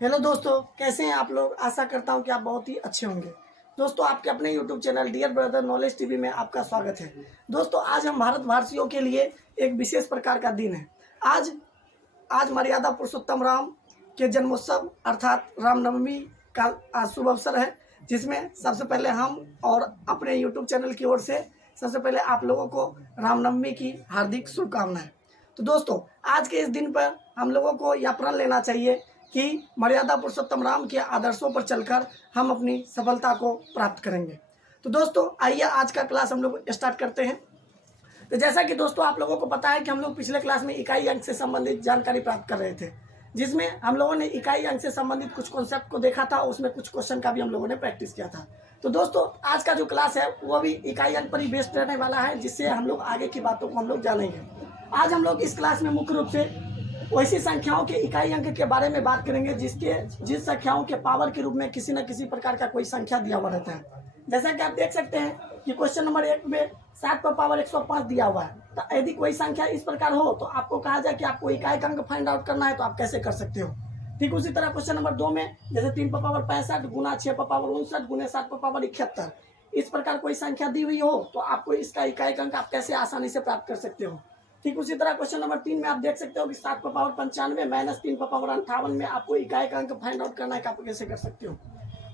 Hello दोस्तों, कैसे हैं आप लोग। आशा करता हूं कि आप बहुत ही अच्छे होंगे। दोस्तों, आपके अपने YouTube channel dear brother knowledge TV में आपका स्वागत है। दोस्तों, आज हम भारतवासियों के लिए एक विशेष प्रकार का दिन है। आज आज मर्यादा पुरुषोत्तम राम के जन्मोत्सव अर्थात रामनवमी का आज शुभ अवसर है, जिसमें सबसे पहले हम और अपने यूट्यूब चैनल की ओर से सबसे पहले आप लोगों को रामनवमी की हार्दिक शुभकामनाएं। तो दोस्तों, आज के इस दिन पर हम लोगों को यह प्रण लेना चाहिए कि मर्यादा पुरुषोत्तम राम के आदर्शों पर चलकर हम अपनी सफलता को प्राप्त करेंगे। तो दोस्तों, आइए आज का क्लास हम लोग स्टार्ट करते हैं। तो जैसा कि दोस्तों आप लोगों को पता है कि हम लोग पिछले क्लास में इकाई अंक से संबंधित जानकारी प्राप्त कर रहे थे, जिसमें हम लोगों ने इकाई अंक से संबंधित कुछ कॉन्सेप्ट को देखा था, उसमें कुछ क्वेश्चन का भी हम लोगों ने प्रैक्टिस किया था। तो दोस्तों, आज का जो क्लास है वो भी इकाई अंक पर ही बेस्ड रहने वाला है, जिससे हम लोग आगे की बातों को हम लोग जानेंगे। आज हम लोग इस क्लास में मुख्य रूप से वैसी संख्याओं के इकाई अंक के बारे में बात करेंगे जिस संख्याओं के पावर के रूप में किसी न किसी प्रकार का कोई संख्या दिया हुआ रहता है। जैसा कि आप देख सकते हैं कि क्वेश्चन नंबर 1 में 7 पर पावर 105 दिया हुआ है। तो यदि कोई संख्या इस प्रकार हो तो आपको कहा जाए कि आपको इकाई अंक फाइंड आउट करना है, तो आप कैसे कर सकते हो। ठीक उसी तरह क्वेश्चन नंबर 2 में जैसे 3 पर पावर 65 गुना 6 पर पावर 59 गुने 7 पर पावर 71, इस प्रकार कोई संख्या दी हुई हो तो आपको इसका इकाई अंक आप कैसे आसानी से प्राप्त कर सकते हो। ठीक उसी तरह क्वेश्चन नंबर 3 में आप देख सकते हो कि 7 पर पावर 95 माइनस 3 पर पावर 58 में आपको इकाई का अंक फाइंड आउट करना है, आप कैसे कर सकते हो।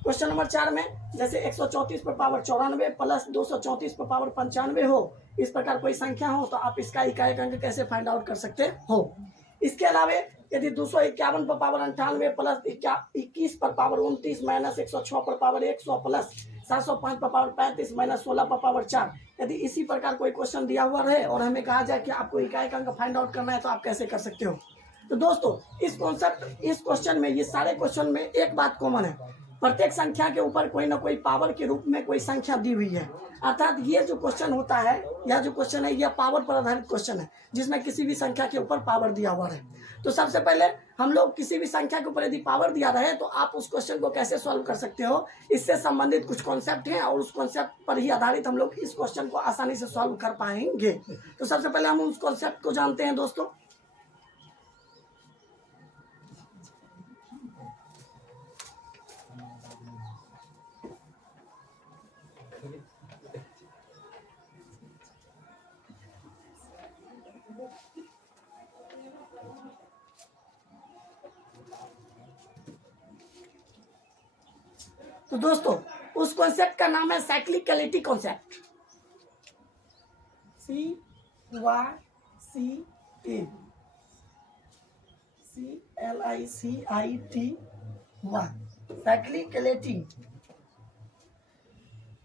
क्वेश्चन नंबर 4 में जैसे 134 पर पावर 94 प्लस 234 पर पावर 95 हो, इस प्रकार कोई संख्या हो तो आप इसका इकाई अंक कैसे फाइंड आउट कर सकते हो। इसके अलावा यदि 251 पर पावर 98 प्लस 21 पर पावर 29 माइनस 106 पर पावर 100 प्लस 705 पर पावर 35 माइनस 16 पर पावर 4, यदि इसी प्रकार कोई क्वेश्चन दिया हुआ रहे और हमें कहा जाए कि आपको इकाई अंक फाइंड आउट करना है, तो आप कैसे कर सकते हो। तो दोस्तों, इस क्वेश्चन में, ये सारे क्वेश्चन में एक बात कॉमन है, प्रत्येक संख्या के ऊपर कोई ना कोई पावर के रूप में कोई संख्या दी हुई है। अर्थात ये जो क्वेश्चन होता है, यह जो क्वेश्चन है, यह पावर पर आधारित क्वेश्चन है, जिसमें किसी भी संख्या के ऊपर पावर दिया हुआ है। तो सबसे पहले हम लोग किसी भी संख्या के ऊपर यदि पावर दिया रहे तो आप उस क्वेश्चन को कैसे सॉल्व कर सकते हो, इससे संबंधित कुछ कॉन्सेप्ट हैं और उस कॉन्सेप्ट पर ही आधारित हम लोग इस क्वेश्चन को आसानी से सॉल्व कर पाएंगे। तो सबसे पहले हम उस कॉन्सेप्ट को जानते हैं दोस्तों। तो दोस्तों, उस कॉन्सेप्ट का नाम है साइक्लिकलिटी कॉन्सेप्ट।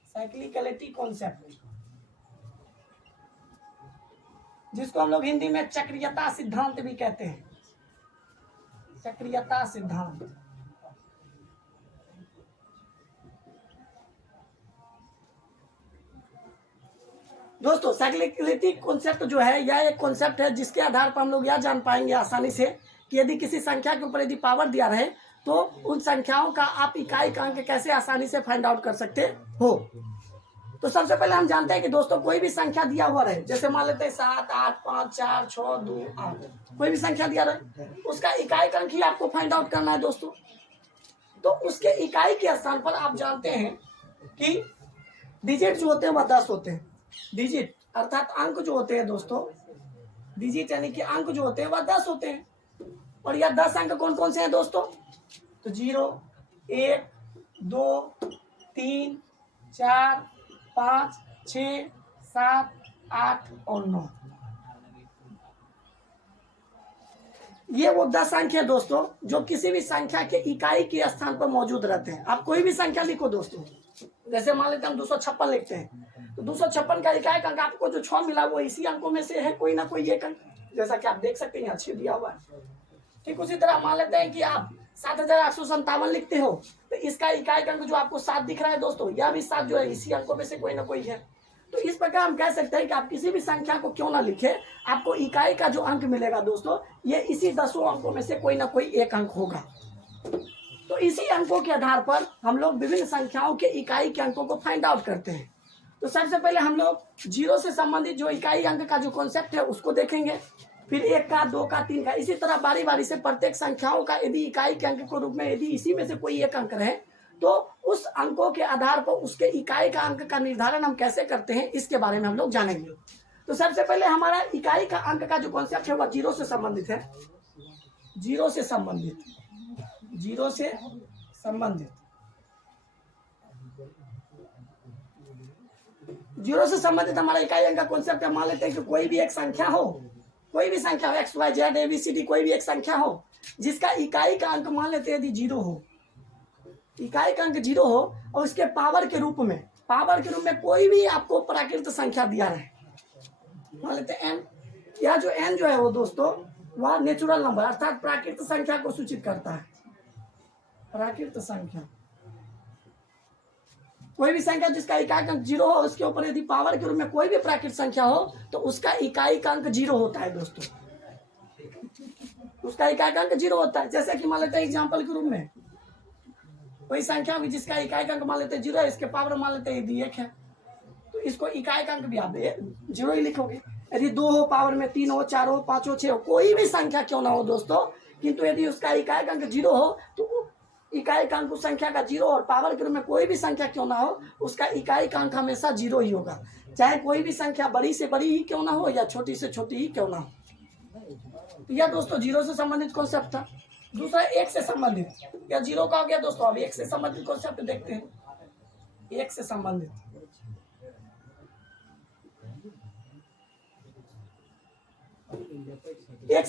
साइक्लिकलिटी कॉन्सेप्ट, जिसको हम लोग हिंदी में चक्रीयता सिद्धांत भी कहते हैं। चक्रीयता सिद्धांत। दोस्तों, साइक्लिकलिटी कॉन्सेप्ट जो है, यह एक कॉन्सेप्ट है जिसके आधार पर हम लोग यह जान पाएंगे आसानी से कि यदि किसी संख्या के ऊपर यदि पावर दिया रहे तो उन संख्याओं का आप इकाई का अंक कैसे आसानी से फाइंड आउट कर सकते हो। तो सबसे पहले हम जानते हैं कि दोस्तों, कोई भी संख्या दिया हुआ रहे, जैसे मान लेते हैं 7 8 5 4 6 2 8, कोई भी संख्या दिया रहे, उसका इकाई का अंक ही आपको फाइंड आउट करना है दोस्तों। तो उसके इकाई के स्थान पर आप जानते हैं कि डिजिट जो होते हैं वह 10 होते हैं। डिजिट अर्थात अंक जो होते हैं दोस्तों, डिजिट यानी कि अंक जो होते हैं वह 10 होते हैं। और यह 10 अंक कौन कौन से हैं दोस्तों, तो 0 1 2 3 4 5 6 7 8 और 9, ये वो 10 अंक है दोस्तों जो किसी भी संख्या के इकाई के स्थान पर मौजूद रहते हैं। आप कोई भी संख्या लिखो दोस्तों, जैसे मान लेते हैं हम 256 लिखते हैं, तो 256 का इकाई अंक आपको जो 6 मिला वो इसी अंकों में से है कोई ना कोई एक अंक, जैसा कि आप देख सकते हैं यहाँ 6 दिया हुआ है। ठीक उसी तरह मान लेते हैं कि आप 7857 लिखते हो, तो इसका इकाई अंक जो आपको 7 दिख रहा है दोस्तों, यह भी 7 जो है इसी अंकों में से कोई ना कोई है। तो इस प्रकार हम कह सकते हैं कि आप किसी भी संख्या को क्यों ना लिखे, आपको इकाई का जो अंक मिलेगा दोस्तों, ये इसी 10 अंकों में से कोई ना कोई एक अंक होगा। तो इसी अंकों के आधार पर हम लोग विभिन्न संख्याओं के इकाई के अंकों को फाइंड आउट करते हैं। तो सबसे पहले हम लोग 0 से संबंधित जो इकाई अंक का जो कॉन्सेप्ट है उसको देखेंगे। फिर 1 का, 2 का, 3 का, इसी तरह बारी बारी से प्रत्येक संख्याओं का यदि इकाई के अंक के रूप में यदि इसी में से कोई एक अंक रहे तो उस अंकों के आधार पर उसके इकाई का अंक का निर्धारण हम कैसे करते हैं इसके बारे में हम लोग जानेंगे। तो सबसे पहले हमारा इकाई का अंक का जो कॉन्सेप्ट है वह जीरो से संबंधित है। जीरो से संबंधित हमारा इकाई अंक का कॉन्सेप्ट है। मान लेते हैं कि कोई भी एक संख्या हो, कोई भी संख्या हो, एक्स वाई जेड ABCD कोई भी एक संख्या हो जिसका इकाई का अंक मान लेते हैं यदि जीरो हो, इकाई का अंक जीरो हो और उसके पावर के रूप में कोई भी आपको प्राकृत संख्या दिया रहे, मान लेते हैं n, यह जो n जो है वो दोस्तों वह नेचुरल नंबर अर्थात प्राकृत संख्या को सूचित करता है। प्राकृत संख्या कोई भी संख्या जिसका इकाई का अंक जीरो हो उसके ऊपर यदि पावर के रूप में कोई भी प्राकृत संख्या हो तो उसका इकाई का अंक जीरो होता है दोस्तों, उसका इकाई का अंक जीरो होता है। जैसे कि मान लेते हैं एग्जाम्पल के रूप में कोई संख्या भी जिसका इकाई का अंक मान लेते हैं जीरो है, इसके पावर मान लेते हैं यदि 1 है तो इसको इकाई का अंक भी आप जीरो ही लिखोगे। यदि 2 हो, पावर में 3 हो, 4 हो, 5 हो, 6 हो, कोई भी संख्या क्यों ना हो दोस्तों, किंतु यदि उसका इकाई का अंक जीरो हो तो इकाई का अंक उस संख्या का जीरो और पावर के रूप में कोई भी संख्या क्यों ना हो उसका इकाई का अंक हमेशा जीरो ही होगा, चाहे कोई भी संख्या बड़ी से बड़ी ही क्यों ना हो या छोटी से छोटी ही क्यों ना हो। तो यह दोस्तों जीरो से संबंधित कॉन्सेप्ट था। दूसरा एक से संबंधित, या जीरो का हो गया दोस्तों। अब एक से संबंधित कॉन्सेप्ट देखते हैं। एक से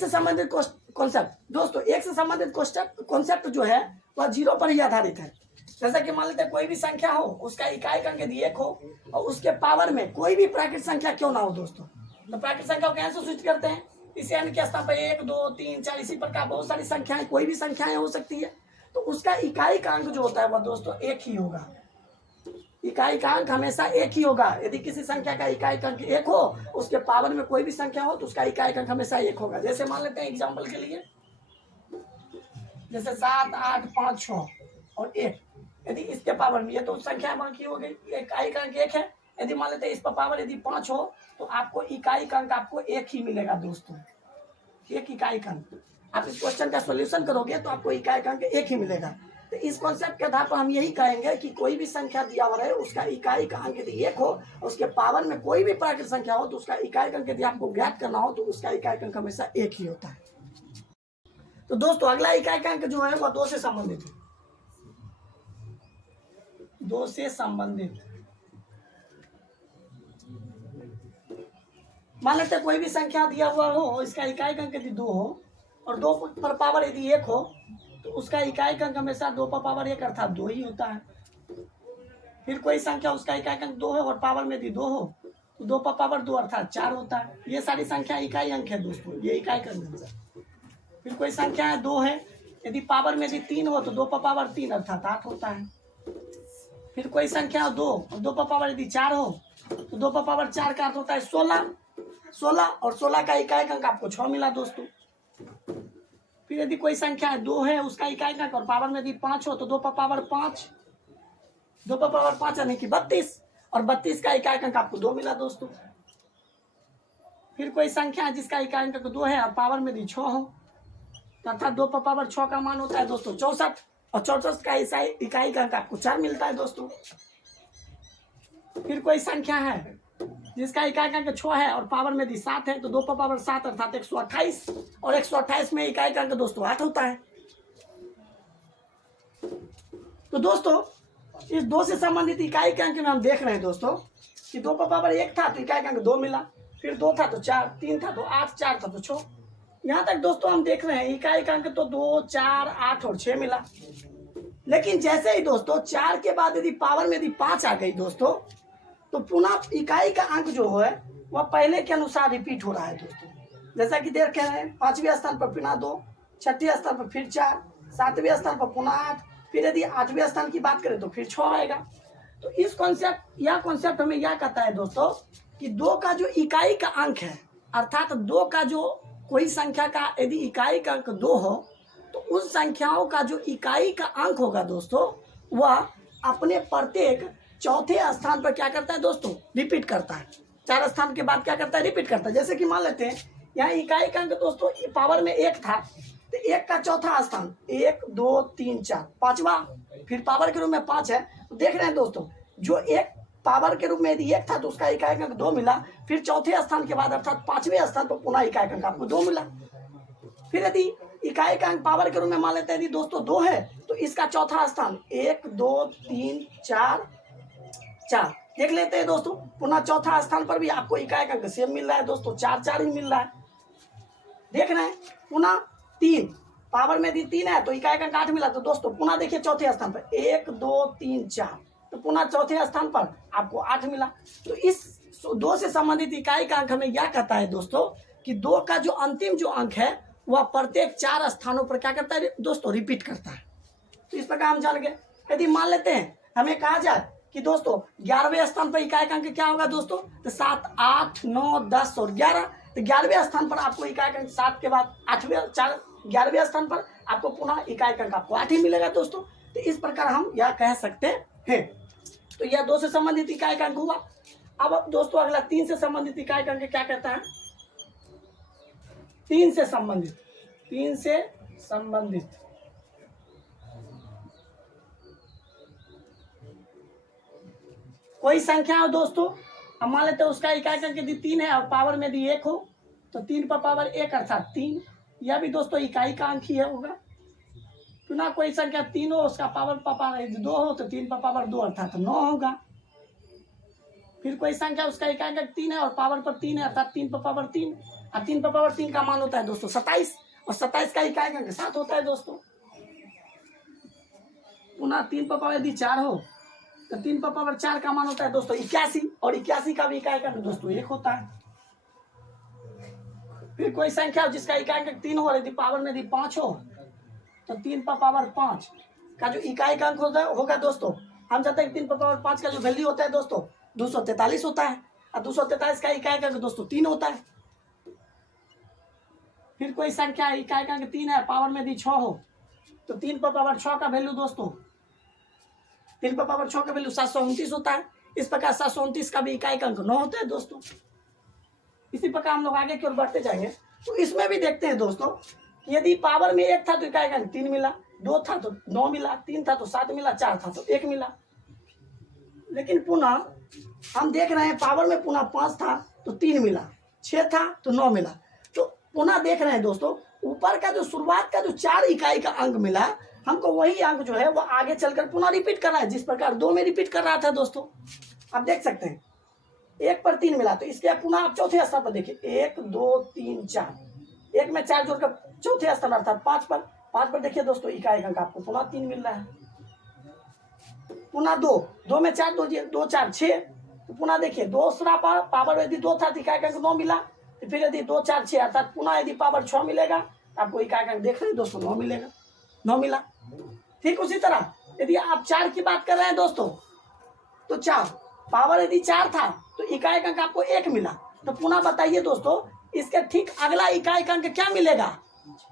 संबंधित कॉन्सेप्ट दोस्तों, एक से संबंधित कॉन्सेप्ट जो है वह जीरो पर ही आधारित है। जैसा कि मान लेते हैं कोई भी संख्या हो उसका इकाई का अंक यदि 1 हो और उसके पावर में कोई भी प्राकृत संख्या क्यों ना हो दोस्तों, तो प्राकृत संख्या को कैसे सूचित करते हैं, इसे n के स्थान पर 1 2 3 4 इसी प्रकार बहुत सारी संख्याएं, कोई भी संख्याएं हो सकती है, तो उसका इकाई का अंक जो होता है वह दोस्तों 1 ही होगा। इकाई का अंक हमेशा 1 ही होगा। यदि किसी संख्या का इकाई का अंक 1 हो उसके पावर में कोई भी संख्या हो तो उसका इकाई का अंक हमेशा 1 होगा। जैसे मान लेते हैं एग्जाम्पल के लिए, जैसे 7 8 5 6 और 1, यदि इसके पावर में, ये तो संख्या बाकी हो गई, इकाई का अंक 1 है। यदि मान लेते हैं इस पर पावर यदि 5 हो तो आपको इकाई का अंक आपको 1 ही मिलेगा दोस्तों, 1 इकाई का अंक। आप इस क्वेश्चन का सॉल्यूशन करोगे तो आपको इकाई का अंक 1 ही मिलेगा। तो इस कॉन्सेप्ट के आधार पर हम यही कहेंगे कि कोई भी संख्या दिया हुआ है उसका इकाई का अंक यदि 1 हो, उसके पावर में कोई भी प्राकृत संख्या हो तो उसका इकाई का अंक यदि आपको ज्ञात करना हो तो उसका इकाई का अंक हमेशा 1 ही होता है। तो दोस्तों अगला इकाई का अंक जो है वह 2 से संबंधित है। 2 से संबंधित, मान लेते हैं कोई भी संख्या दिया हुआ हो, इसका इकाई का अंक यदि 2 हो और 2 पर पावर यदि 1 हो तो उसका इकाई का अंक हमेशा 2 पर पावर 1 अर्थात 2 ही होता है। फिर कोई संख्या उसका इकाई का अंक 2 है और पावर में यदि 2 हो तो 2 पर पावर 2 अर्थात 4 होता है। ये सारी संख्या इकाई अंक है दोस्तों, ये इकाई का अंक है। फिर कोई संख्या है 2 है, यदि पावर में यदि 3 हो तो 2 पर पावर 3 अर्थात 8 होता है। फिर कोई संख्या 2 और 2 पर पावर यदि 4 हो तो 2 पर पावर 4 का अर्थ होता है 16 और 16 का इकाई का अंक आपको 6 मिला दोस्तों। फिर यदि कोई संख्या 2 है उसका इकाई का अंक और पावर में यदि 5 हो तो 2 पर पावर 5, 2 पर पावर 5 यानी कि 32 और 32 का इकाई का अंक आपको 2 मिला दोस्तों। फिर कोई संख्या है जिसका इकाई अंक 2 है और पावर में यदि 6 हो अर्थात 2 पर पावर 6 का मान होता है दोस्तों 64 और 64 का इकाई का अंक आपको 4 मिलता है दोस्तों। फिर कोई संख्या है जिसका इकाई का अंक 6 है और पावर में यदि 7 है तो 2 पर पावर 7 अर्थात 128 और 128 में इकाई का अंक दोस्तों 8 होता है। तो दोस्तों इस 2 से संबंधित इकाई के अंक में हम देख रहे हैं दोस्तों कि 2 पर पावर 1 था तो इकाई का अंक 2 मिला, फिर 2 था तो 4, 3 था तो 8, 4 था तो 6। यहाँ तक दोस्तों हम देख रहे हैं इकाई का अंक तो 2, 4, 8 और 6 मिला। लेकिन जैसे ही दोस्तों 4 के बाद यदि पावर में यदि 5 आ गई दोस्तों तो पुनः इकाई का अंक जो है वह पहले के अनुसार रिपीट हो रहा है दोस्तों। जैसा कि देख रहे हैं 5वें स्थान पर पुनः 2, 6वें स्थान पर फिर 4, 7वें स्थान पर पुनः 8, फिर यदि 8वें स्थान की बात करें तो फिर 6 आएगा। तो इस कॉन्सेप्ट हमें यह कहता है दोस्तों कि 2 का जो इकाई का अंक है अर्थात 2 का जो कोई संख्या का यदि इकाई का अंक 2 हो तो उस संख्याओं का जो इकाई का अंक होगा दोस्तों वह अपने प्रत्येक चौथे स्थान पर क्या करता है दोस्तों, रिपीट करता है। 4 स्थान के बाद क्या करता है, रिपीट करता है। जैसे कि मान लेते हैं यहाँ इकाई का अंक दोस्तों पावर में 1 था, तो 1 का चौथा स्थान 1 2 3 4 पांचवा, फिर पावर के रूप में 5 है। तो देख रहे हैं दोस्तों, जो एक पावर के रूप में यदि 1 था तो उसका इकाई अंक 2 मिला, फिर चौथे स्थान के बाद अर्थात 5वें स्थान पर पुनः इकाई अंक आपको 2 मिला। फिर यदि इकाई का अंक पावर के रूप में मान लेते हैं यदि दोस्तों 2 है, तो इसका चौथा स्थान 1 2 3 4 4 देख लेते हैं दोस्तों। पुनः चौथा स्थान पर भी आपको इकाई अंक सेम मिल रहा है दोस्तों, 4 4 ही मिल रहा है। देख रहे हैं पुनः 3 पावर में यदि 3 है तो इकाई अंक 8 मिला। तो दोस्तों पुनः देखिए चौथे स्थान पर 1 2 3 4, तो पुनः चौथे स्थान पर आपको 8 मिला। तो इस 2 से संबंधित इकाई का अंक हमें यह कहता है दोस्तों कि 2 का जो अंतिम जो अंक है वह प्रत्येक 4 स्थानों पर क्या करता है दोस्तों, रिपीट करता है। तो इस प्रकार हम जान गए। यदि मान लेते हैं हमें कहा जाए कि दोस्तों 11वें स्थान पर इकाई का अंक क्या होगा दोस्तों, तो 7 8 9 10 और 11। तो 11वें स्थान पर आपको इकाई अंक 7 के बाद 8वें 11वें स्थान पर आपको पुनः इकाई अंक आपको 8 ही मिलेगा दोस्तों। तो इस प्रकार हम यह कह सकते हैं। तो यह 2 से संबंधित इकाई का अंक हुआ। अब दोस्तों अगला 3 से संबंधित इकाई का अंक क्या कहता है, 3 से संबंधित कोई संख्या हो दोस्तों, हम मान लेते हैं उसका इकाई अंक यदि 3 है और पावर में यदि 1 हो, तो 3 पर पावर 1 अर्थात 3, यह भी दोस्तों इकाई का अंक ही है होगा। पुनः कोई संख्या 3 हो, उसका पावर पर पावर 2 हो, तो 3 पर पावर 2 अर्थात 9 होगा। फिर कोई संख्या उसका इकाई अंक 3 है और पावर पर 3 है अर्थात 3 पर पावर 3, और 3 पर पावर 3 का मान होता है दोस्तों 27, और 27 का इकाई अंक 7 होता है दोस्तों। पुनः 3 पर पावर यदि 4 हो, तो 3 पर पावर 4 का मान होता है दोस्तों 81, और 81 का भी इकाई अंक दोस्तों 1 होता है। फिर कोई संख्या जिसका इकाई अंक 3 हो और यदि पावर में यदि 5 हो, तो 3 पर पावर 5 का जो इकाई का अंक होगा दोस्तों, हम जानते हैं कि 3 पर पावर 5 का जो वैल्यू होता है दोस्तों 243 होता है, और 243 का इकाई का अंक दोस्तों 3 होता है। फिर कोई संख्या इकाई का अंक 3 है, पावर में यदि 6 हो, तो 3 पर पावर 6 का वैल्यू दोस्तों 3 पर पावर 6 का वैल्यू 729 होता है। इस प्रकार 729 का भी इकाई का अंक 9 होता है दोस्तों। इसी प्रकार हम लोग आगे की ओर बढ़ते जाएंगे। तो इसमें भी देखते हैं दोस्तों, यदि पावर में 1 था तो इकाई का अंक 3 मिला, 2 था तो 9 मिला, 3 था तो 7 मिला, 4 था तो 1 मिला। लेकिन पुनः हम देख रहे हैं पावर में पुनः 5 था तो 3 मिला, 6 था तो 9 मिला। तो पुनः देख रहे हैं दोस्तों, ऊपर का जो शुरुआत का जो 4 इकाई का अंक मिला, हमको वही अंक जो है वो आगे चलकर पुनः रिपीट कर रहा है, जिस प्रकार 2 में रिपीट कर रहा था दोस्तों। आप देख सकते हैं 1 पर 3 मिला, तो इसके पुनः आप चौथे स्थान पर देखिए 1 2 3 4, 1 में 4 जोड़कर चौथे स्थान अर्थात 5 पर देखिए दोस्तों इकाई अंक आपको पुनः 3 मिल रहा है। पुनः 2 में 4 2 4 6, तो पुनः देखिए दूसरा पावर यदि 2 था तो इकाई अंक 9 मिला, तो फिर यदि 2 4 6 अर्थात पुनः यदि पावर 6 मिलेगा, आपको इकाई अंक देख रहे हैं दोस्तों 9 मिलेगा, 9 मिला। ठीक उसी तरह यदि आप 4 की बात कर रहे हैं दोस्तों, तो 4 पावर यदि 4 था तो इकाई अंक आपको 1 मिला। तो पुनः बताइए दोस्तों, इसके ठीक अगला इकाई अंक क्या मिलेगा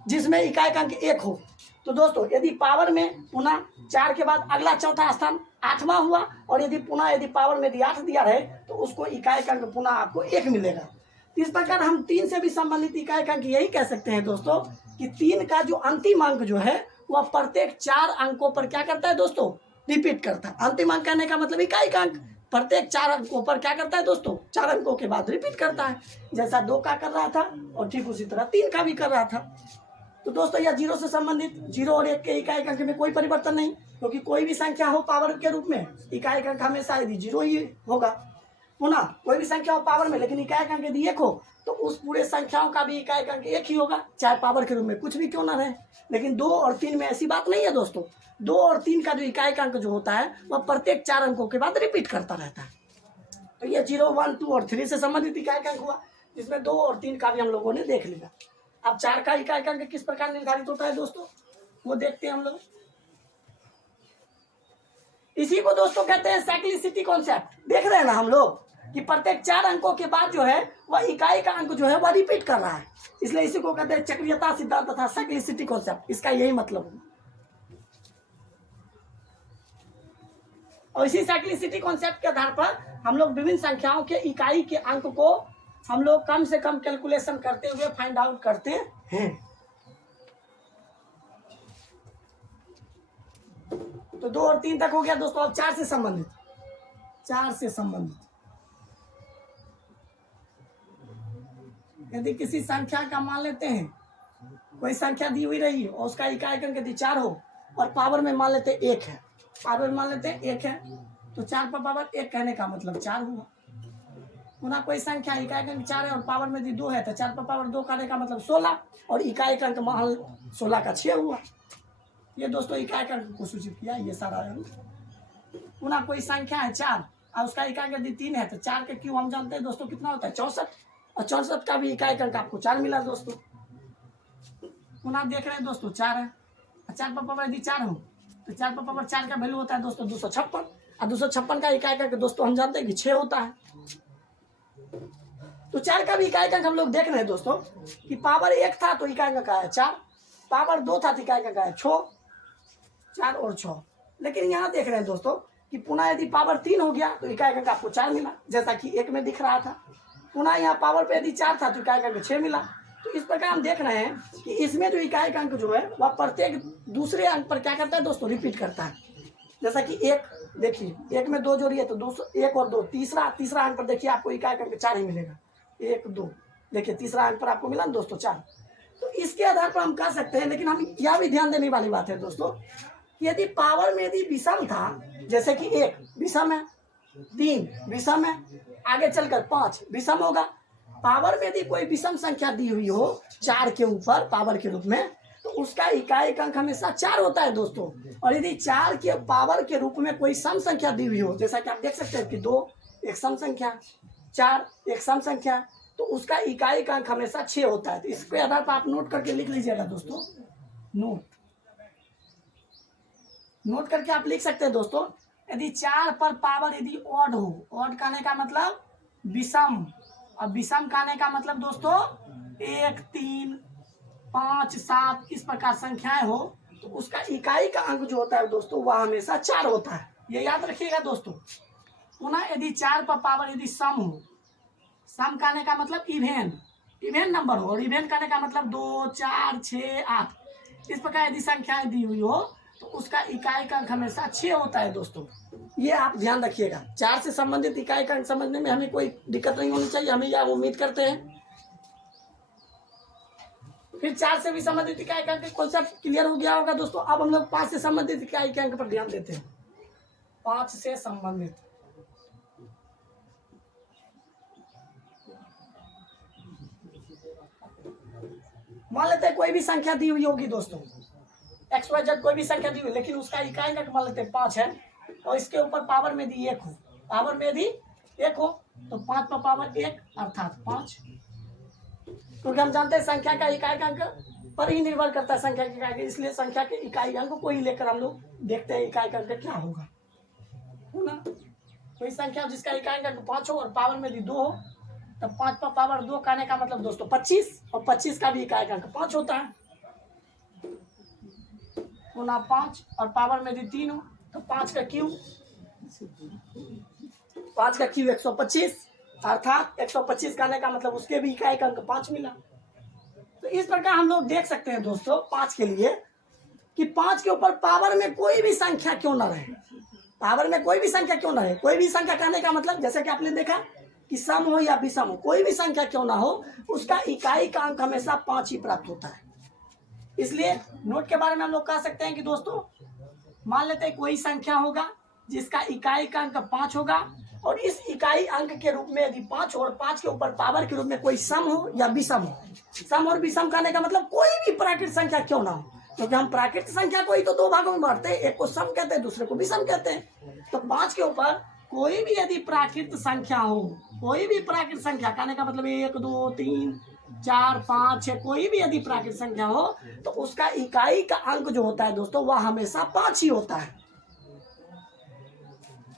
जिसमें इकाई अंक 1 हो। तो दोस्तों यदि पावर में पुनः 4 के बाद अगला चौथा स्थान 8वां हुआ, और यदि पुनः यदि पावर में यदि 8 दिया रहे तो उसको इकाई अंक पुनः आपको 1 मिलेगा। इस प्रकार हम 3 से भी संबंधित इकाई अंक यही कह सकते हैं दोस्तों कि 3 का जो अंतिम अंक जो है वह प्रत्येक 4 अंकों पर क्या करता है दोस्तों, रिपीट करता है। अंतिम अंक कहने का मतलब इकाई का अंक प्रत्येक 4 अंकों पर क्या करता है दोस्तों, 4 अंकों के बाद रिपीट करता है, जैसा 2 का कर रहा था और ठीक उसी तरह 3 का भी कर रहा था। तो दोस्तों यह 0 से संबंधित 0 और 1 के इकाई अंक में कोई परिवर्तन नहीं, क्योंकि कोई भी संख्या हो पावर के रूप में इकाई अंक हमेशा यदि 0 ही होगा। पुनः कोई भी संख्या हो पावर में लेकिन इकाई अंक यदि 1 हो, तो उस पूरे संख्याओं का भी इकाई अंक 1 ही होगा, चाहे पावर के रूप में कुछ भी क्यों ना रहे। लेकिन 2 और 3 में ऐसी बात नहीं है दोस्तों। 2 और 3 का जो इकाई अंक जो होता है वह प्रत्येक 4 अंकों के बाद रिपीट करता रहता है। तो ये 0 1 2 और 3 से संबंधित इकाई अंक हुआ, जिसमें 2 और 3 का भी हम लोगों ने देख लिया। अब 4 का इकाई अंक किस प्रकार निर्धारित होता है दोस्तों, वो देखते हैं हम लोग। इसी को दोस्तों कहते हैं साइक्लिसिटी कॉन्सेप्ट। देख रहे हैं ना हम लोग कि प्रत्येक 4 अंकों के बाद जो है वह इकाई का अंक जो है वह रिपीट कर रहा है, इसलिए इसी को कहते हैं चक्रीयता सिद्धांत तथा साइक्लिसिटी कॉन्सेप्ट। इसका यही मतलब है। और इसी साइक्लिसिटी कॉन्सेप्ट के आधार पर हम लोग विभिन्न संख्याओं के इकाई के अंक को हम लोग कम से कम कैलकुलेशन करते हुए फाइंड आउट करते हैं। तो 2 और 3 तक हो गया दोस्तों। अब 4 से संबंधित, 4 से संबंधित यदि किसी संख्या का मान लेते हैं, कोई संख्या दी हुई रही और उसका इकाई अंक यदि 4 हो और पावर में मान लेते 1 है, पावर में मान लेते 1 है, तो 4 पर पावर 1 कहने का मतलब 4 हुआ। पुनः कोई संख्या इकाई अंक 4 है और पावर में यदि 2 है, तो 4 पर पावर 2 कहने का मतलब 16 और इकाई अंक मान 16 का 6 हुआ। ये दोस्तों इकाई अंक को सूचित किया ये सारा अंक। पुनः कोई संख्या है 4 और उसका इकाई यदि 3 है, तो 4 के क्यूब हम जानते हैं दोस्तों कितना होता है 64, और 64 का भी इकाई अंक आपको 4 मिला दोस्तों। पुनः देख रहे हैं दोस्तों 4 है, 4 पर पावर यदि 4 हो, तो 4 पर पावर 4 का वैल्यू होता है दोस्तों 256, और 256 का इकाई अंक दोस्तों हम जानते हैं कि 6 होता है। तो 4 का भी इकाई अंक हम लोग देख रहे हैं दोस्तों कि पावर 1 था तो इकाई अंक आया 4, पावर 2 था तो इकाई अंक आया 6, 4 और 6। लेकिन यहाँ देख रहे हैं दोस्तों कि पुनः यदि पावर 3 हो गया तो इकाई अंक आपको 4 मिला, जैसा कि 1 में दिख रहा था। पुनः यहाँ पावर पे यदि 4 था तो इकाई अंक 6 मिला। तो इस प्रकार हम देख रहे हैं कि इसमें जो इकाई अंक जो है वह प्रत्येक दूसरे अंक पर क्या करता है दोस्तों, रिपीट करता है। जैसा कि 1 देखिए, 1 में 2 जोड़िए तो 1 और 2, तीसरा अंक पर देखिए आपको इकाई अंक 4 ही मिलेगा, 1 2, देखिए तीसरा अंक पर आपको मिला ना दोस्तों 4। तो इसके आधार पर हम कह सकते हैं, लेकिन हम यह भी ध्यान देने वाली बात है दोस्तों, यदि पावर में यदि विषम था, जैसे कि 1 विषम है, 3 विषम है, आगे चलकर 5 विषम होगा। पावर में यदि कोई विषम संख्या दी हुई हो 4 के ऊपर पावर के रूप में, तो उसका इकाई अंक हमेशा 4 होता है दोस्तों। और यदि 4 के पावर के रूप में कोई सम संख्या दी हुई हो, जैसा कि आप देख सकते हैं कि 2 एक सम संख्या, 4 एक सम संख्या, तो उसका इकाई अंक हमेशा 6 होता है। तो इसके आधार पर आप नोट करके लिख लीजिएगा दोस्तों, नोट करके आप लिख सकते हैं दोस्तों। यदि 4 पर पावर यदि ऑड हो, ऑड कहने का मतलब विषम, और विषम कहने का मतलब दोस्तों 1 3 5 7 इस प्रकार संख्याएं हो, तो उसका इकाई का अंक जो होता है दोस्तों वह हमेशा 4 होता है, ये याद रखिएगा दोस्तों। पुनः यदि 4 पर पावर यदि सम हो, सम कहने का मतलब इवेन नंबर हो, और इवेन कहने का मतलब 2 4 6 8 इस प्रकार यदि संख्याएं दी हुई हो, तो उसका इकाई का अंक हमेशा 6 होता है दोस्तों। ये आप ध्यान रखिएगा। 4 से संबंधित इकाई का अंक समझने में हमें कोई दिक्कत नहीं होनी चाहिए, हमें यह उम्मीद करते हैं। फिर 4 से भी संबंधित इकाई का अंक कॉन्सेप्ट क्लियर हो गया होगा दोस्तों। अब हम लोग 5 से संबंधित इकाई के अंक पर ध्यान देते हैं। 5 से संबंधित मान लेते हैं कोई भी संख्या दी हुई होगी दोस्तों, XYZ कोई भी संख्या दी हुई, लेकिन उसका इकाई अंक मान लेते हैं 5 है, और इसके ऊपर पावर में यदि 1 हो, पावर में यदि 1 हो तो 5 पर पावर 1 अर्थात 5, क्योंकि हम जानते हैं संख्या का इकाई अंक पर ही निर्भर करता है संख्या के इकाई, इसलिए संख्या के इकाई अंक को ही लेकर हम लोग देखते हैं इकाई अंक क्या होगा, है ना। कोई संख्या जिसका इकाई अंक 5 हो और पावर में यदि 2 हो, तब 5 पर पावर 2 कहने का मतलब दोस्तों 25, और 25 का भी इकाई अंक 5 होता है। पुनः 5 और पावर में यदि 3 हो तो 5 का क्यूब 125, अर्थात 125 कहने का मतलब उसके भी इकाई का अंक 5 मिला। तो इस प्रकार हम लोग देख सकते हैं दोस्तों 5 के लिए कि 5 के ऊपर पावर में कोई भी संख्या क्यों ना रहे, पावर में कोई भी संख्या क्यों ना रहे, कोई भी संख्या कहने का मतलब जैसे कि आपने देखा कि सम हो या विषम हो, कोई भी संख्या क्यों ना हो, उसका इकाई का अंक हमेशा 5 ही प्राप्त होता है। इसलिए नोट के बारे में हम लोग कह सकते हैं कि दोस्तों मान लेते हैं कोई संख्या होगा जिसका इकाई का अंक 5 होगा, और इस इकाई अंक के रूप में यदि 5 और 5 के ऊपर पावर के रूप में कोई सम हो या विषम हो, सम और विषम कहने का मतलब कोई भी प्राकृतिक संख्या क्यों ना हो, क्योंकि हम प्राकृतिक संख्या को ही तो 2 भागों में बांटते हैं, एक को सम कहते हैं दूसरे को विषम कहते हैं। तो 5 के ऊपर कोई भी यदि प्राकृतिक संख्या हो, कोई भी प्राकृतिक संख्या कहने का मतलब 1 2 3 4 5 6 कोई भी यदि प्राकृतिक संख्या हो, तो उसका इकाई का अंक जो होता है दोस्तों वह हमेशा 5 ही होता है।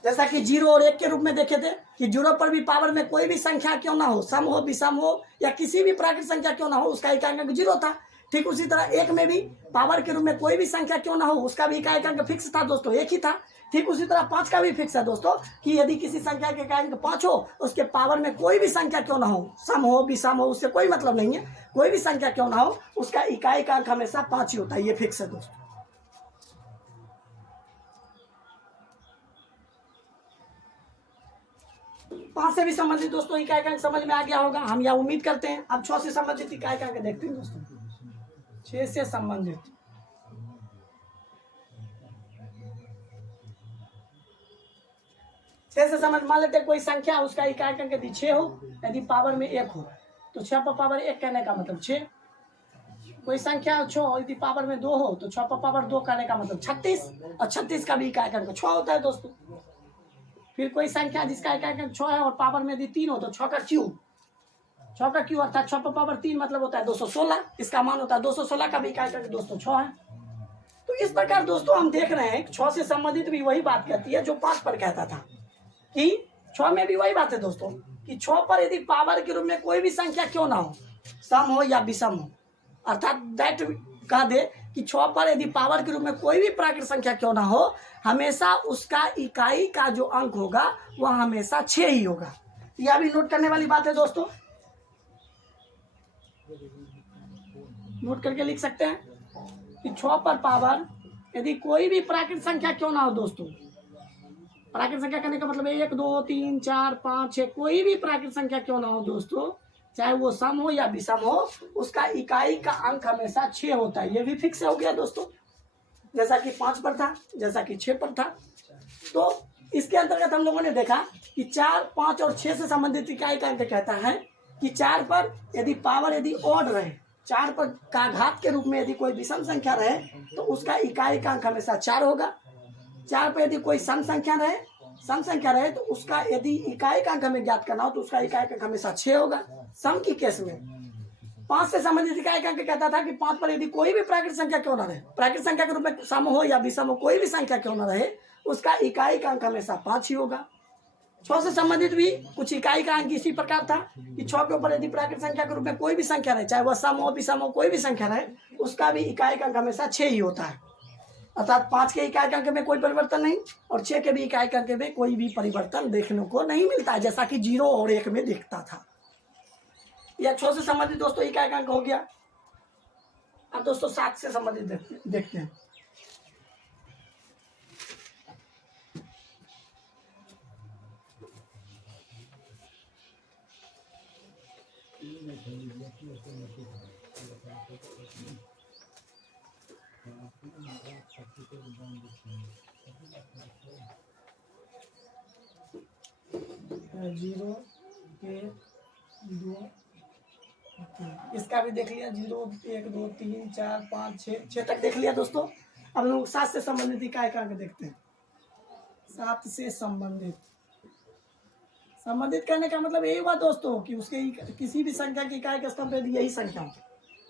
जैसा कि 0 और 1 के रूप में देखे थे कि 0 पर भी पावर में कोई भी संख्या क्यों ना हो, सम हो विषम हो या किसी भी प्राकृतिक संख्या क्यों ना हो, उसका इकाई अंक 0 था। ठीक उसी तरह एक में भी पावर के रूप में कोई भी संख्या क्यों ना हो उसका भी इकाई अंक फिक्स था दोस्तों, एक ही था। ठीक उसी तरह 5 का भी फिक्स है दोस्तों कि यदि किसी संख्या के इकाई अंक 5 हो उसके पावर में कोई भी संख्या क्यों ना हो, सम हो विषम हो, उससे कोई मतलब नहीं है, कोई भी संख्या क्यों ना हो उसका इकाई का अंक हमेशा 5 ही होता है, ये फिक्स है दोस्तों। पांच से भी संबंधित दोस्तों इकाई का अंक समझ में आ गया होगा, हम यह उम्मीद करते हैं। अब 6 से संबंधित इकाई का अंक देखते हैं दोस्तों। 6 से संबंधित 6 से समझ मान लेते हैं कोई संख्या उसका इकाई का अंक यदि 6 हो, यदि पावर में 1 हो तो 6 पर पावर 1 कहने का मतलब 6। कोई संख्या 6 यदि पावर में 2 हो तो 6 पर पावर 2 कहने का मतलब 36, और 36 का भी इकाई का अंक 6 होता है दोस्तों। फिर कोई संख्या जिसका इकाई का अंक 6 है और पावर में यदि 3 हो तो 6 का क्यूब, 6 का क्यूब अर्थात 6 पर पावर 3 मतलब होता है 216, इसका मान होता है 216 का भी इकाई का अंक दोस्तों 6 है। तो इस प्रकार दोस्तों हम देख रहे हैं 6 से संबंधित भी वही बात कहती है जो 5 पर कहता था कि 6 में भी वही बात है दोस्तों कि 6 पर यदि पावर के रूप में कोई भी संख्या क्यों ना हो, सम हो या विषम हो, अर्थात दैट कह दे कि 6 पर यदि पावर के रूप में कोई भी प्राकृत संख्या क्यों ना हो हमेशा उसका इकाई का जो अंक होगा वह हमेशा 6 ही होगा। यह भी नोट करने वाली बात है दोस्तों, नोट करके लिख सकते हैं कि 6 पर पावर यदि कोई भी प्राकृत संख्या क्यों ना हो दोस्तों, प्राकृत संख्या करने का मतलब 1 2 3 4 5 6 कोई भी प्राकृत संख्या क्यों ना हो दोस्तों, चाहे वो सम हो या विषम हो उसका इकाई का अंक हमेशा 6 होता है, ये भी फिक्स हो गया दोस्तों, जैसा कि 5 पर था, जैसा कि 6 पर था। तो इसके अंतर्गत हम लोगों ने देखा कि 4 5 और 6 से संबंधित इकाई का अंक कहता है कि 4 पर यदि पावर यदि ऑड रहे, 4 पर का घात के रूप में यदि कोई विषम संख्या रहे तो उसका इकाई का अंक हमेशा 4 होगा। 4 पर यदि कोई सम संख्या रहे तो उसका यदि इकाई का अंक हमें ज्ञात करना हो तो उसका इकाई का अंक हमेशा 6 होगा। सम की केस में 5 से संबंधित इकाई का अंक कहता था कि 5 पर यदि कोई भी प्राकृत संख्या क्यों ना रहे, प्राकृत संख्या के रूप में सम हो या विषम हो कोई भी संख्या क्यों ना रहे उसका इकाई का अंक हमेशा 5 ही होगा। 6 से संबंधित भी कुछ इकाई का अंक इसी प्रकार था कि 6 के ऊपर यदि प्राकृत संख्या के रूप में कोई भी संख्या रहे, चाहे वह सम हो विषम हो कोई भी संख्या रहे, उसका भी इकाई का अंक हमेशा 6 ही होता है। अर्थात 5 के इकाई के अंक में कोई परिवर्तन नहीं और 6 के भी इकाई के अंक में कोई भी परिवर्तन देखने को नहीं मिलता है, जैसा कि 0 और 1 में दिखता था। यह 6 से संबंधित दोस्तों इकाई का अंक हो गया। अब दोस्तों 7 से संबंधित देखते हैं। जीरो एक दो इसका भी देख लिया, 0 1 2 3 4 5 6 तक देख लिया दोस्तों। अब लोग 7 से संबंधित इकाई का अंक देखते हैं। 7 से संबंधित करने का मतलब यही हुआ दोस्तों कि उसके किसी भी संख्या की इकाई के स्थान पर यदि यही संख्या हो,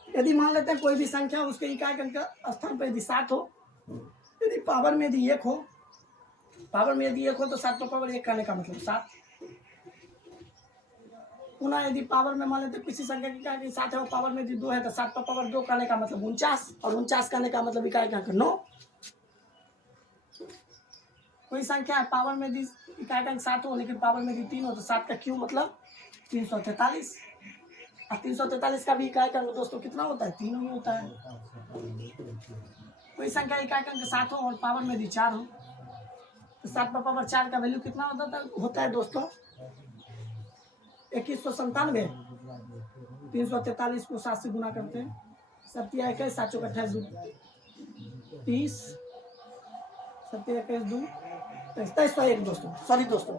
यदि मान लेते हैं कोई भी संख्या उसके इकाई के स्थान पर यदि 7 हो, यदि पावर में यदि 1 हो, पावर में यदि 1 हो तो 7 पर पावर 1 करने का मतलब 7। पुनः यदि पावर में मान लेते किसी संख्या की इकाई 7 है और पावर में यदि 2 है तो 7 पर पावर 2 करने का मतलब 49 और 49 करने का मतलब इकाई का अंक 9। कोई संख्या है पावर में यदि इकाई का अंक 7 हो लेकिन पावर में यदि 3 हो तो 7 का क्यूब मतलब 343 और 343 का भी इकाई का अंक दोस्तों कितना होता है 3 ही होता है। कोई संख्या इकाई का अंक 7 हो और पावर में यदि 4 हो तो 7 पर पावर 4 का वैल्यू कितना होता है दोस्तों 2197। 343 को 7 से गुना करते हैं, 7 21 7 28 30 7 21 2 2301 दोस्तों, सॉरी दोस्तों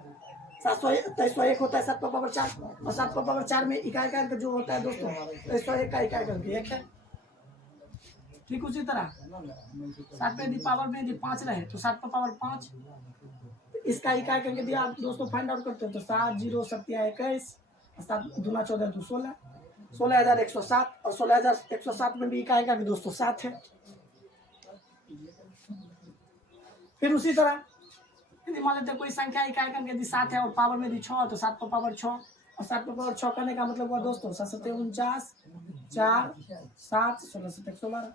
2301 होता है 7 पर पावर 4 और 7 पर पावर 4 में इकाई का अंक जो होता है दोस्तों 2301 का इकाई का अंक 1 है। ठीक उसी तरह 7 पे यदि पावर में यदि 5 रहे तो 7 पर पावर 5 इसका इकाई का अंक यदि आप दोस्तों फाइंड आउट करते हो तो 7 0 7 21 7 दूना 14 2 16 16107 और 16107 में भी इकाई का दोस्तों 7 है। फिर उसी तरह यदि मान लेते कोई संख्या इकाई का यदि 7 है और पावर में यदि 6 तो 7 पर पावर 6 और 7 पर पावर 6 करने का मतलब हुआ दोस्तों 7 49 4 7 16 7 112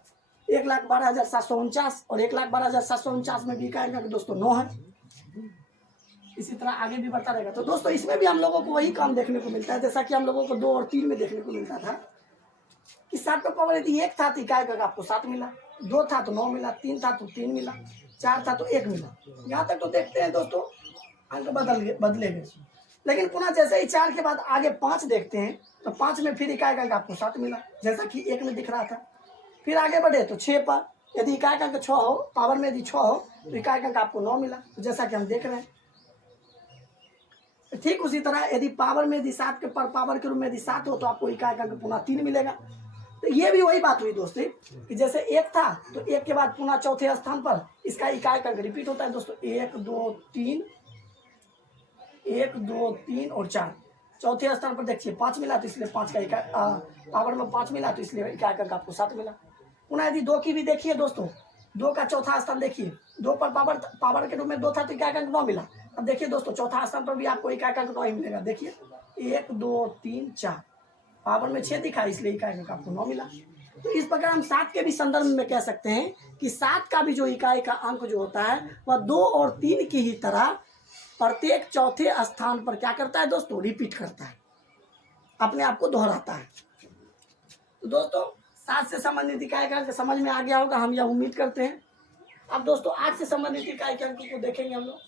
1,12,749 और 1,12,749 में भी क्या आएगा दोस्तों 9 है। इसी तरह आगे भी बढ़ता रहेगा। तो दोस्तों इसमें भी हम लोगों को वही काम देखने को मिलता है जैसा कि हम लोगों को 2 और 3 में देखने को मिलता था कि 7 पर पावर यदि 1 था तो क्या आएगा आपको 7 मिला, 2 था तो 9 मिला, 3 था तो 3 मिला, 4 था तो 1 मिला। यहाँ तक तो देखते हैं दोस्तों अंक बदलेंगे। लेकिन पुनः जैसे ही 4 के बाद आगे 5 देखते हैं तो 5 में फिर इकाई अंक आपको 7 मिला जैसा कि 1 में दिख रहा था। फिर आगे बढ़े तो 6 पर यदि इकाई अंक 6 हो, पावर में यदि 6 हो तो इकाई अंक आपको 9 मिला, तो जैसा कि हम देख रहे हैं। ठीक उसी तरह यदि पावर में यदि 7 के पर पावर के रूप में यदि 7 हो तो आपको इकाई अंक पुनः 3 मिलेगा। तो ये भी वही बात हुई दोस्तों कि जैसे 1 था तो 1 के बाद पुनः चौथे स्थान पर इसका इकाई अंक रिपीट होता है दोस्तों। 1 2 3 1 2 3 और 4। चौथे स्थान पर देखिए 5 मिला तो इसलिए 5 का इकाई पावर में 5 मिला तो इसलिए इकाई अंक आपको 7 मिला। पुनः यदि 2 की भी देखिए दोस्तों, 2 का चौथा स्थान देखिए, 2 पर पावर के रूप में 2 था तो इकाई अंक 9 मिला। अब देखिए दोस्तों चौथा स्थान पर भी आपको इकाई अंक 9 ही मिलेगा। देखिए 1 2 3 4 पावर में 6 दिखा इसलिए इकाई अंक आपको 9 मिला। तो इस प्रकार हम 7 के भी संदर्भ में कह सकते हैं कि 7 का भी जो इकाई का अंक जो होता है वह 2 और 3 की ही तरह प्रत्येक चौथे स्थान पर क्या करता है दोस्तों, रिपीट करता है, अपने आप को दोहराता है। तो दोस्तों 7 से संबंधित इकाई का अंक समझ में आ गया होगा, हम यह उम्मीद करते हैं। अब दोस्तों 8 से संबंधित इकाई के अंक को देखेंगे हम लोग।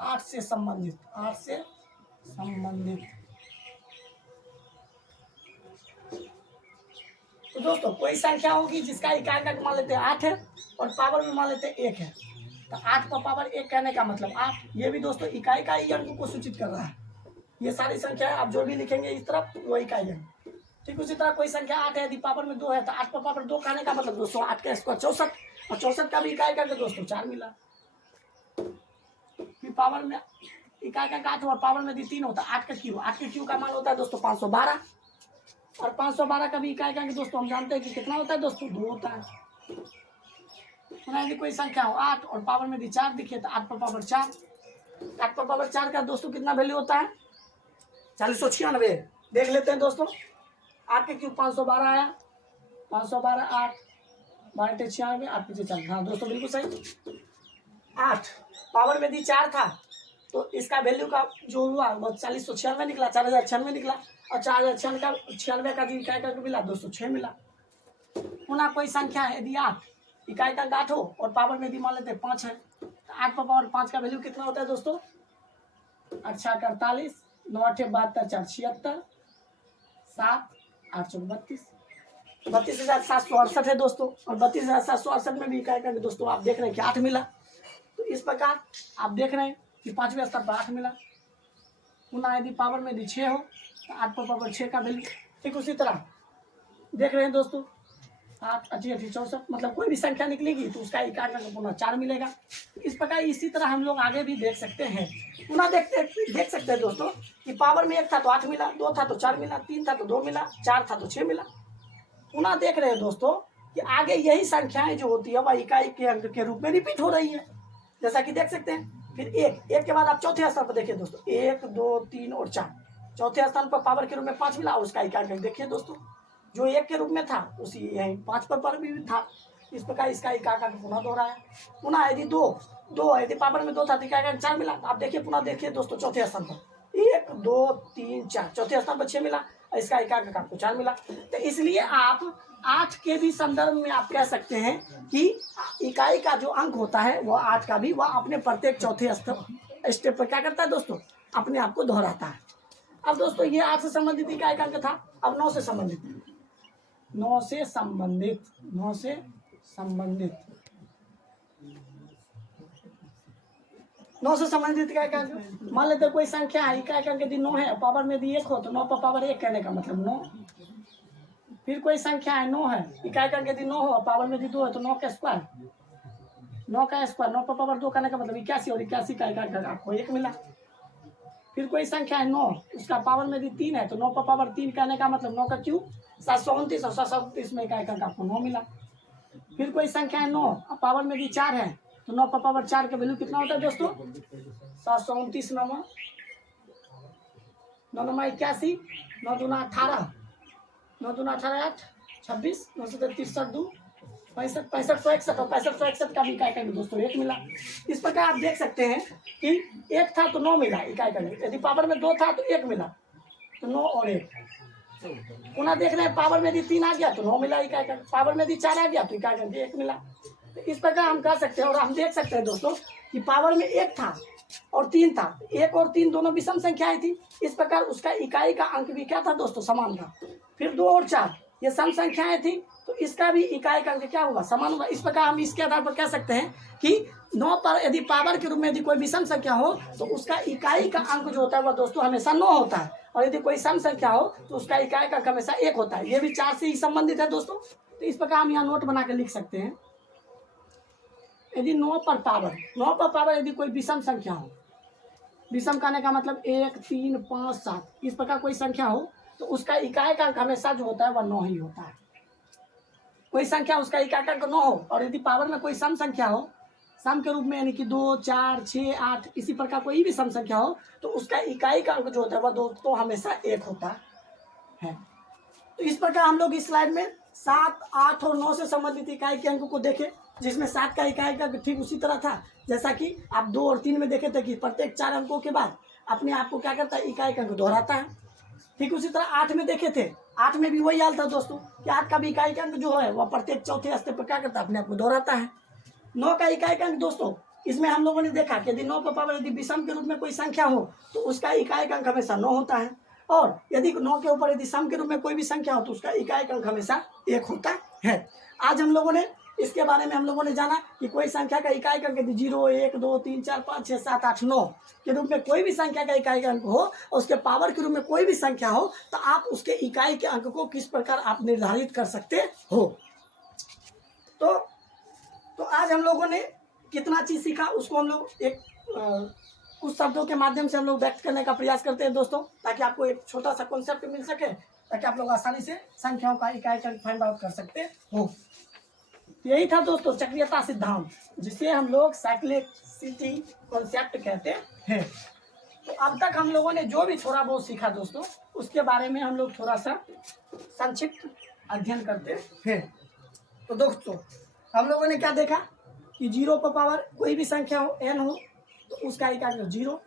8 से संबंधित तो दोस्तों कोई संख्या होगी जिसका इकाई अंक मान लेते हैं 8 है और पावर में मान लेते हैं 1 है, तो 8 पर पावर 1 कहने का मतलब 8। ये भी दोस्तों इकाई का ही अंक को सूचित कर रहा है। ये सारी संख्या आप जो भी लिखेंगे इस तरफ वो इकाई अंक। ठीक उसी तरह कोई संख्या 8 है यदि पावर में 2 है तो 8 पर पावर 2 कहने का मतलब दोस्तों 8 का स्क्वायर 64 और 64 का भी इकाई अंक दोस्तों 4 मिला। फिर पावर में इकाई अंक 8 और पावर में यदि 3 होता है 8 का क्यू का मान होता है दोस्तों 512 और 512 का भी इकाई अंक दोस्तों हम जानते हैं कि कितना होता है दोस्तों 2 होता है। यदि कोई संख्या हो 8 और पावर में यदि 4 दिखे तो 8 पर पावर 4, 8 पर पावर 4 का दोस्तों कितना वैल्यू होता है 4096। देख लेते हैं दोस्तों 8 के क्यूब 512 आया, 512 8 12 96 8 पीछे 4। हाँ दोस्तों बिल्कुल सही। 8 पावर में यदि 4 था तो इसका वैल्यू का जो हुआ वो 4096 निकला, 4096 निकला और 4096 का जो इकाई का मिला 206 मिला। पुनः कोई संख्या है यदि 8 इकाई का 8 हो और पावर में यदि मान लेते हैं 5 है तो 8 पर पावर 5 का वैल्यू कितना होता है दोस्तों 8 6 48 9 8 72 4 76 7 8 चौक 32,768 है दोस्तों। और 32,768 में भी इकाई का दोस्तों आप देख रहे हैं कि 8 मिला। तो इस प्रकार आप देख रहे हैं कि 5वें स्तर पर 8 मिला। पुनः यदि पावर में यदि 6 हो तो 8 पर पावर 6 का वैल्यू। ठीक उसी तरह देख रहे हैं दोस्तों 8 8 64 मतलब कोई भी संख्या निकलेगी तो उसका इकाई का पुनः 4 मिलेगा। इस प्रकार इसी तरह हम लोग आगे भी देख सकते हैं। पुनः देख सकते हैं दोस्तों कि पावर में 1 था तो 8 मिला, 2 था तो 4 मिला, 3 था तो 2 मिला, 4 था तो 6 मिला। पुनः देख रहे हैं दोस्तों कि आगे यही संख्याएं जो होती है वह इकाई के अंक के रूप में रिपीट हो रही है जैसा कि देख सकते हैं। फिर 1 के बाद आप चौथे स्थान पर देखिए दोस्तों 1 2 3 और 4। चौथे स्थान पर पावर के रूप में 5 मिला और उसका इकाई अंक देखिए दोस्तों जो 1 के रूप में था उसी यही 5 पर भी था। इस प्रकार इसका इकाई अंक पुनः दोहराया। पुनः यदि 2 यदि पावर में 2 था तो इकाई अंक 4 मिला। आप देखिए पुनः देखिए दोस्तों चौथे स्थान पर 1 2 3 4 चौथे स्थान पर 6 मिला और इसका इकाई अंक आपको 4 मिला। तो इसलिए आप 8 के भी संदर्भ में आप कह सकते हैं कि इकाई का जो अंक होता है वह 8 का भी वह अपने प्रत्येक चौथे स्टेप पर क्या करता है दोस्तों अपने आप को दोहराता है। अब दोस्तों ये 8 से संबंधित इकाई का अंक था। अब 9 से संबंधित इकाई का अंक मान लेते कोई संख्या है इकाई का अंक यदि 9 है पावर में यदि 1 हो तो 9 पर पावर 1 कहने का मतलब 9। फिर कोई संख्या है 9 है इकाई का अंक यदि 9 हो पावर में यदि 2 है तो 9 का स्क्वायर 9 पर पावर 2 करने का मतलब 81 और 81 का इकाई का आपको 1 मिला। फिर कोई संख्या है 9 उसका पावर में यदि 3 है तो 9 पर पावर 3 कहने का मतलब 9 का क्यूब 729 और 729 में इकाई का आपको 9 मिला। फिर कोई संख्या है 9 पावर में यदि 4 है तो 9 पर पावर 4 का वैल्यू कितना होता है दोस्तों 729 9 9 81 9 दूना 18 9 दूना 18 8 26, 933 2 65, 6561 और 6561 का भी इकाई का अंक दोस्तों 1 मिला। इस प्रकार आप देख सकते हैं कि 1 था तो 9 मिला इकाई का अंक, यदि पावर में 2 था तो 1 मिला, तो 9 और 1। पुनः देख रहे हैं पावर में यदि 3 आ गया तो 9 मिला इकाई का, पावर में यदि 4 आ गया तो इकाई का अंक 1 मिला। तो इस प्रकार हम कर सकते हैं। और हम देख सकते हैं दोस्तों कि पावर में 1 था और 3 था, 1 और 3 दोनों विषम संख्याएं थी, इस प्रकार उसका इकाई का अंक भी क्या था दोस्तों, समान था। फिर 2 और 4 ये सम संख्याएं थी, तो इसका भी इकाई का अंक क्या होगा, समान होगा। इस प्रकार हम इसके आधार पर कह सकते हैं कि 9 पर यदि पावर के रूप में यदि कोई विषम संख्या हो तो उसका इकाई का अंक जो होता है वह दोस्तों हमेशा 9 होता है, और यदि कोई सम संख्या हो तो उसका इकाई का अंक हमेशा 1 होता है। ये भी 4 से ही संबंधित है दोस्तों। तो इस प्रकार हम यहाँ नोट बना के लिख सकते हैं, यदि 9 पर पावर यदि कोई विषम संख्या हो, विषम कहने का मतलब 1, 3, 5, 7 इस प्रकार कोई संख्या हो तो उसका इकाई का अंक हमेशा जो होता है वह 9 ही होता है। कोई संख्या उसका इकाई का अंक 9 हो, और यदि पावर में कोई सम संख्या हो, सम के रूप में यानी कि 2, 4, 6, 8 इसी प्रकार कोई भी सम संख्या हो तो उसका इकाई का अंक जो होता है वह दोस्तों हमेशा 1 होता है। तो इस प्रकार हम लोग इस स्लाइड में 7, 8 और 9 से संबंधित इकाई के अंक को देखें, जिसमें 7 का इकाई का ठीक उसी तरह था जैसा कि आप 2 और 3 में देखे थे कि प्रत्येक 4 अंकों के बाद अपने आप को क्या करता है, इकाई का अंक दोहराता है। ठीक उसी तरह 8 में देखे थे, 8 में भी वही हाल था दोस्तों कि 8 का भी इकाई का अंक जो है वह प्रत्येक चौथे स्तर पर क्या करता है, अपने आप को दोहराता है। 9 का इकाई का अंक दोस्तों इसमें हम लोगों ने देखा कि यदि 9 पर पावर यदि विषम के रूप में कोई संख्या हो तो उसका इकाई का अंक हमेशा 9 होता है, और यदि 9 के ऊपर यदि सम के रूप में कोई भी संख्या हो तो उसका इकाई का अंक हमेशा 1 होता है। आज हम लोगों ने इसके बारे में हम लोगों ने जाना कि कोई संख्या का इकाई का अंक यदि 0, 1, 2, 3, 4, 5, 6, 7, 8, 9 के रूप में कोई भी संख्या का इकाई का अंक हो और उसके पावर के रूप में कोई भी संख्या हो तो आप उसके इकाई के अंक को किस प्रकार आप निर्धारित कर सकते हो। तो आज हम लोगों ने कितना चीज़ सीखा उसको हम लोग एक कुछ शब्दों के माध्यम से हम लोग व्यक्त करने का प्रयास करते हैं दोस्तों, ताकि आपको एक छोटा सा कॉन्सेप्ट मिल सके, ताकि आप लोग आसानी से संख्याओं का इकाई का फाइंड आउट कर सकते हो। यही था दोस्तों चक्रीयता सिद्धांत, जिसे हम लोग साइक्लिसिटी कॉन्सेप्ट कहते हैं। तो अब तक हम लोगों ने जो भी थोड़ा बहुत सीखा दोस्तों उसके बारे में हम लोग थोड़ा सा संक्षिप्त अध्ययन करते हैं। तो दोस्तों हम लोगों ने क्या देखा कि 0 पर पावर कोई भी संख्या हो, n हो, तो उसका इकाई का 0।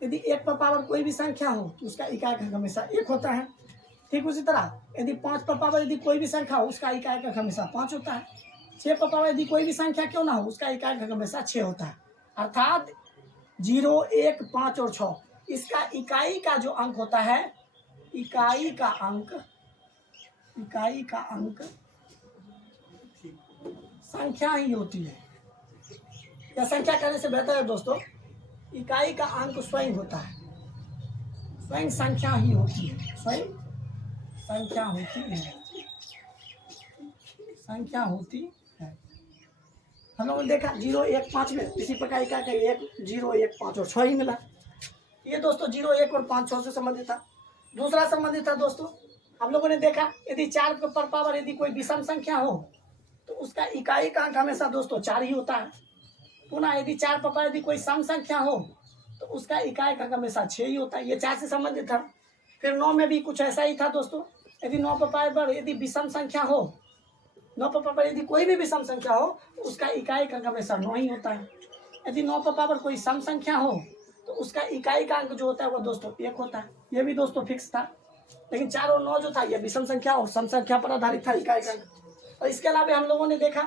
यदि 1 पर पावर कोई भी संख्या हो तो उसका इकाई का हमेशा 1 होता है। ठीक उसी तरह यदि 5 पर पावर यदि कोई भी संख्या हो उसका इकाई का हमेशा 5 होता है। 6 पर पावर यदि कोई भी संख्या क्यों ना हो उसका इकाई का हमेशा 6 होता है। अर्थात 0, 1, 5 और 6 इसका इकाई का जो अंक होता है, इकाई का अंक संख्या ही होती है। या संख्या कहने से बेहतर है दोस्तों, इकाई का अंक स्वयं होता है, स्वयं संख्या ही होती है, स्वयं संख्या होती है। हम लोगों ने देखा 0, 1, 5 में इसी प्रकार इकाई का 1, 0, 1, 5 और 6 ही मिला। ये दोस्तों 0, 1 और 5, 6 से संबंधित था। दूसरा संबंधित था दोस्तों, हम लोगों ने देखा यदि 4 पर पावर यदि कोई विषम संख्या हो तो उसका इकाई का अंक हमेशा दोस्तों 4 ही होता है। पुनः यदि 4 पर पावर यदि कोई सम संख्या हो तो उसका इकाई का अंक हमेशा 6 ही होता है। ये 4 से संबंधित था। फिर 9 में भी कुछ ऐसा ही था दोस्तों, यदि 9 पर पावर यदि विषम संख्या हो, 9 पर पावर यदि कोई भी विषम संख्या हो तो उसका इकाई का अंक हमेशा 9 ही होता है। यदि 9 पर पावर कोई सम संख्या हो तो उसका इकाई का अंक जो होता है वो दोस्तों 1 होता है। ये भी दोस्तों फिक्स था। लेकिन 4 और 9 जो था ये विषम संख्या और सम संख्या पर आधारित था इकाई का अंक। और इसके अलावा हम लोगों ने देखा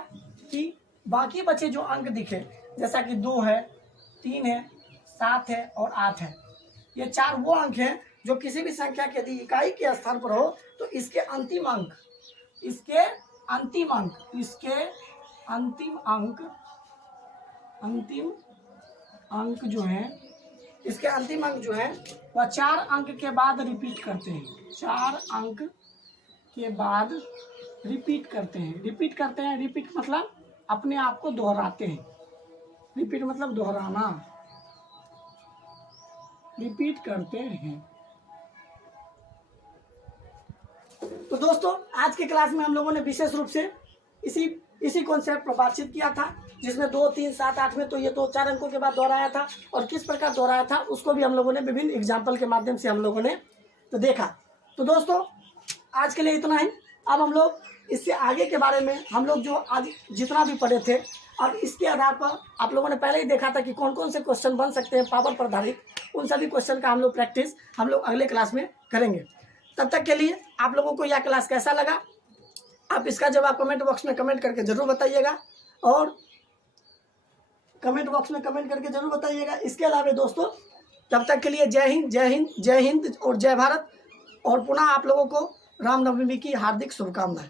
कि बाकी बचे जो अंक दिखे, जैसा कि 2 है, 3 है, 7 है और 8 है, ये 4 वो अंक हैं जो किसी भी संख्या के यदि इकाई के स्थान पर हो तो इसके अंतिम अंक जो है वह 4 अंक के बाद रिपीट करते हैं। 4 अंक के बाद रिपीट करते हैं। रिपीट मतलब अपने आप को दोहराते हैं। रिपीट मतलब दोहराना, रिपीट करते हैं। तो दोस्तों आज के क्लास में हम लोगों ने विशेष रूप से इसी कॉन्सेप्ट पर बातचीत किया था, जिसमें 2, 3, 7, 8 में तो ये तो 4 अंकों के बाद दोहराया था, और किस प्रकार दोहराया था उसको भी हम लोगों ने विभिन्न एग्जाम्पल के माध्यम से हम लोगों ने तो देखा। तो दोस्तों आज के लिए इतना ही। अब हम लोग इससे आगे के बारे में हम लोग जो आज जितना भी पढ़े थे, अब इसके आधार पर आप लोगों ने पहले ही देखा था कि कौन कौन से क्वेश्चन बन सकते हैं पावर पर आधारित। उन सभी क्वेश्चन का हम लोग प्रैक्टिस हम लोग अगले क्लास में करेंगे। तब तक के लिए आप लोगों को यह क्लास कैसा लगा, आप इसका जवाब कमेंट बॉक्स में कमेंट करके ज़रूर बताइएगा, और कमेंट बॉक्स में कमेंट करके ज़रूर बताइएगा। इसके अलावा दोस्तों, तब तक के लिए जय हिंद, जय हिंद, जय हिंद और जय भारत। और पुनः आप लोगों को रामनवमी की हार्दिक शुभकामनाएं।